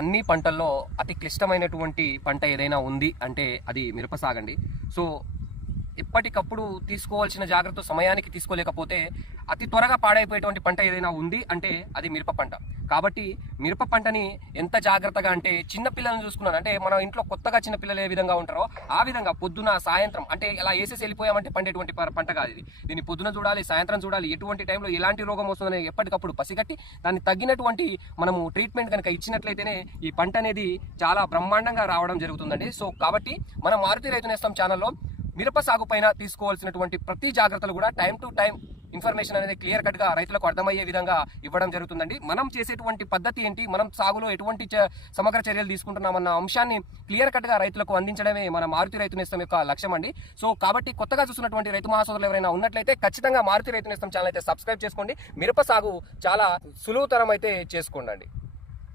అన్ని పంటల్లో అతి క్లిష్టమైనటువంటి పంట ఏదైనా ఉంది అంటే అది మిరప సాగండి. సో ఎప్పటికప్పుడు తీసుకోవాల్సిన జాగ్రత్త సమయానికి తీసుకోలేకపోతే అతి త్వరగా పాడైపోయేటువంటి పంట ఏదైనా ఉంది అంటే అది మిరప పంట. కాబట్టి మిరప పంటని ఎంత జాగ్రత్తగా అంటే చిన్న పిల్లల్ని చూసుకున్నాను అంటే మన ఇంట్లో కొత్తగా చిన్న పిల్లలు ఏ విధంగా ఉంటారో ఆ విధంగా పొద్దున సాయంత్రం అంటే ఇలా వేసేసి వెళ్ళిపోయామంటే పండేటువంటి పంట కాదు ఇది. దీన్ని పొద్దున చూడాలి, సాయంత్రం చూడాలి, ఎటువంటి టైంలో ఎలాంటి రోగం వస్తుందని ఎప్పటికప్పుడు పసిగట్టి దాన్ని తగ్గినటువంటి మనము ట్రీట్మెంట్ కనుక ఇచ్చినట్లయితేనే ఈ పంట అనేది చాలా బ్రహ్మాండంగా రావడం జరుగుతుందండి. సో కాబట్టి మన మారుతి రైతు నేస్తం ఛానల్లో మిరప సాగు పైన తీసుకోవాల్సినటువంటి ప్రతి జాగ్రత్తలు కూడా టైం టు టైం ఇన్ఫర్మేషన్ అనేది క్లియర్ కట్ గా రైతులకు అర్థమయ్యే విధంగా ఇవ్వడం జరుగుతుందండి. మనం చేసేటువంటి పద్ధతి ఏంటి, మనం సాగులో ఎటువంటి సమగ్ర చర్యలు తీసుకుంటున్నామన్న అంశాన్ని క్లియర్ కట్ గా రైతులకు అందించడమే మన మారుతి రైతు నేస్తం యొక్క లక్ష్యం అండి. సో కాబట్టి కొత్తగా చూస్తున్నటువంటి రైతు మహాసోదరులు ఎవరైనా ఉన్నట్లయితే ఖచ్చితంగా మారుతి రైతు నేస్తం ఛానల్ అయితే సబ్స్క్రైబ్ చేసుకోండి. మిరప సాగు చాలా సులువుతరం అయితే చేసుకోండి.